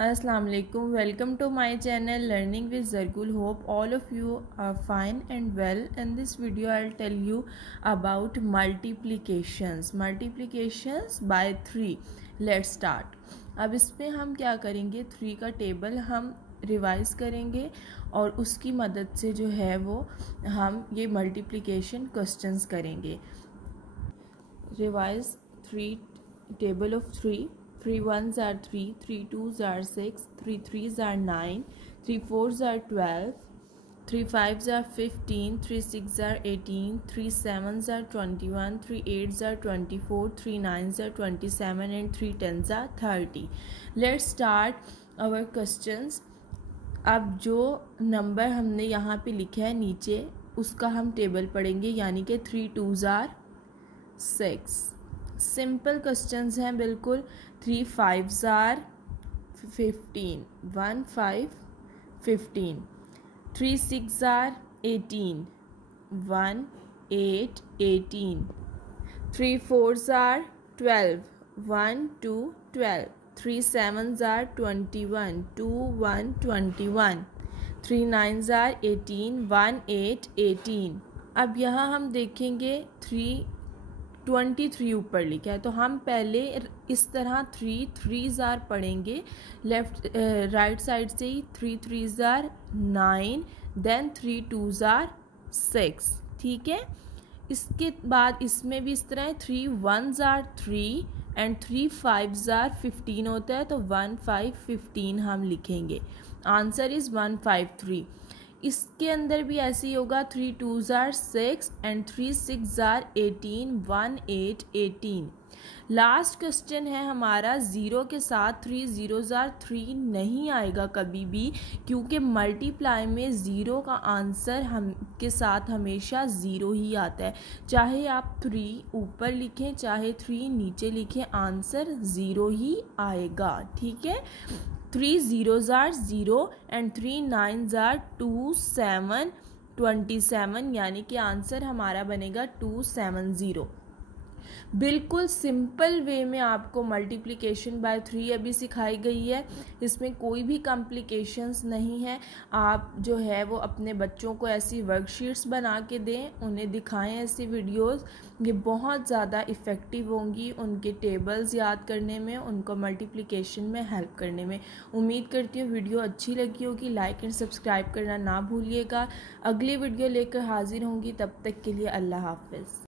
Assalamu alaikum. Welcome to my channel Learning with Zargul. Hope all of you are fine and well. In this video I'll tell you about multiplications by 3. Let's start. अब इसमें हम क्या करेंगे, 3 का table हम revise करेंगे और उसकी मदद से जो है वो हम ये मल्टीप्लिकेशन क्वेश्चंस करेंगे. Revise 3 table of 3. 3 ones are 3, 3 twos are 6, 3 threes are 9, 3 fours are 12, 3 fives are 15, 3 sixes are 18, 3 sevens are 21, 3 eights are 24, 3 nines are 27 and 3 tens are 30. Let's start our questions. अब जो नंबर हमने यहाँ पे लिखा है नीचे उसका हम टेबल पढ़ेंगे, यानी कि 3 twos are 6. सिंपल क्वेश्चंस हैं बिल्कुल. 3 fives are 15, 1 5 15. 3 sixes are 18, 1 8 18. 3 fours are 12, 1 2 12. 3 sevens are 21, 2 1 21. 3 nines are 18, 1 8 18. अब यहाँ हम देखेंगे 23 ऊपर लिखा है, तो हम पहले इस तरह 3 थ्रीज आर पढ़ेंगे लेफ्ट राइट साइड से ही. 3 threes are 9, then 3 twos are 6. ठीक है. इसके बाद इसमें भी इस तरह है. 3 ones are 3 and 3 fives are 15 होता है, तो 1 5 15 हम लिखेंगे. Answer is 153. इसके अंदर भी ऐसे ही होगा. 3 twos are 6 and 3 sixes are 18, 1 8 18. Last question है हमारा. ज़ीरो के साथ 3 zeros आर 3 नहीं आएगा कभी भी, क्योंकि मल्टीप्लाई में ज़ीरो का आंसर हम के साथ हमेशा ज़ीरो ही आता है. चाहे आप 3 ऊपर लिखें चाहे 3 नीचे लिखें, आंसर ज़ीरो ही आएगा. ठीक है. 3 zeros are 0 and 3 nines are 2 7 27, यानी कि आंसर हमारा बनेगा 270. बिल्कुल सिंपल वे में आपको मल्टीप्लिकेशन बाय 3 अभी सिखाई गई है. इसमें कोई भी कॉम्प्लिकेशंस नहीं है. आप जो है वो अपने बच्चों को ऐसी वर्कशीट्स बना के दें, उन्हें दिखाएं ऐसी वीडियोस. ये बहुत ज़्यादा इफ़ेक्टिव होंगी उनके टेबल्स याद करने में, उनको मल्टीप्लिकेशन में हेल्प करने में. उम्मीद करती हूँ वीडियो अच्छी लगी होगी. लाइक एंड सब्सक्राइब करना ना भूलिएगा. अगली वीडियो लेकर हाजिर होंगी. तब तक के लिए अल्लाह हाफ़िज़.